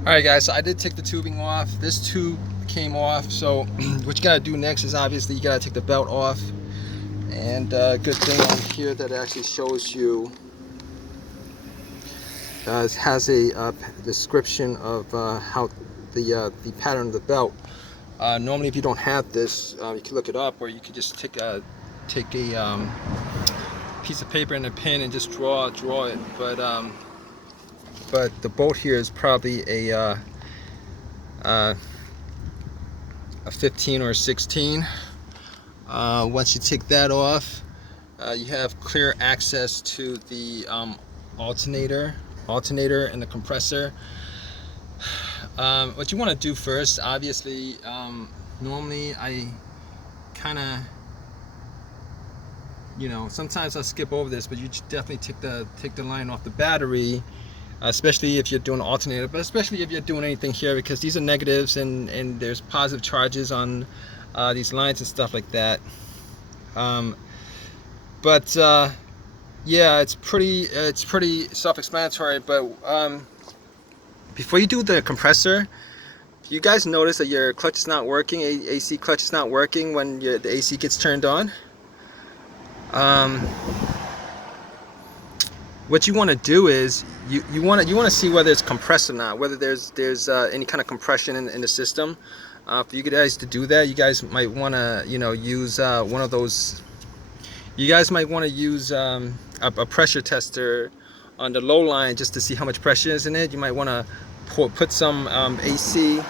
Alright guys, so I did take the tubing off. This tube came off, so what you gotta do next is obviously you gotta take the belt off. And good thing on here that it actually shows you, it has a description of how the pattern of the belt. Normally if you don't have this, you can look it up, or you can just take a piece of paper and a pen and just draw it. But the bolt here is probably a 15 or a 16. Once you take that off, you have clear access to the alternator and the compressor. What you want to do first, obviously, normally I kind of, sometimes I skip over this, but you definitely take the line off the battery, especially if you're doing an alternator, but especially if you're doing anything here, because these are negatives and there's positive charges on these lines and stuff like that. Yeah, it's pretty self-explanatory. But before you do the compressor, you guys notice that your clutch is not working, AC clutch is not working when the AC gets turned on. What you want to do is you want to see whether it's compressed or not, whether there's any kind of compression in the system. For you guys to do that, you guys might want to use one of those. You guys might want to use a pressure tester on the low line just to see how much pressure is in it. You might want to put some AC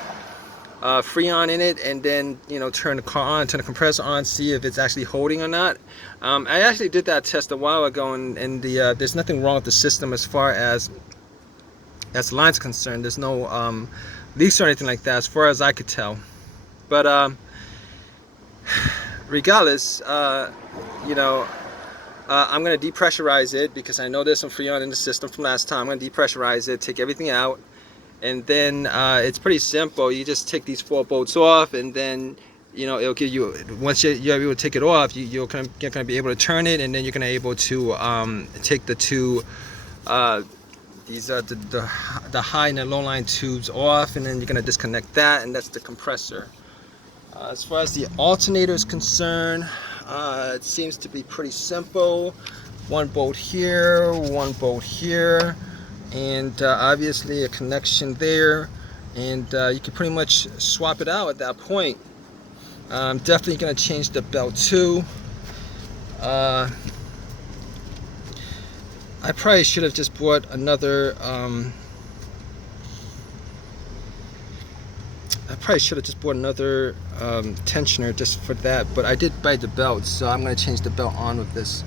Freon in it, and then turn the car on, turn the compressor on, see if it's actually holding or not. I actually did that test a while ago, and there's nothing wrong with the system as far as the line's concerned. There's no leaks or anything like that as far as I could tell. But regardless, I'm going to depressurize it because I know there's some Freon in the system from last time. I'm going to depressurize it, take everything out, and then it's pretty simple. You just take these 4 bolts off, and then it'll give you, once you're able to take it off, you're going to be able to turn it, and then you're going to be able to take the two the high and the low line tubes off, and then you're going to disconnect that, and that's the compressor. As far as the alternator is concerned, it seems to be pretty simple. 1 bolt here, 1 bolt here, and obviously a connection there, and you can pretty much swap it out at that point. I'm definitely going to change the belt too. I probably should have just bought another tensioner just for that, but I did buy the belt, so I'm going to change the belt on with this.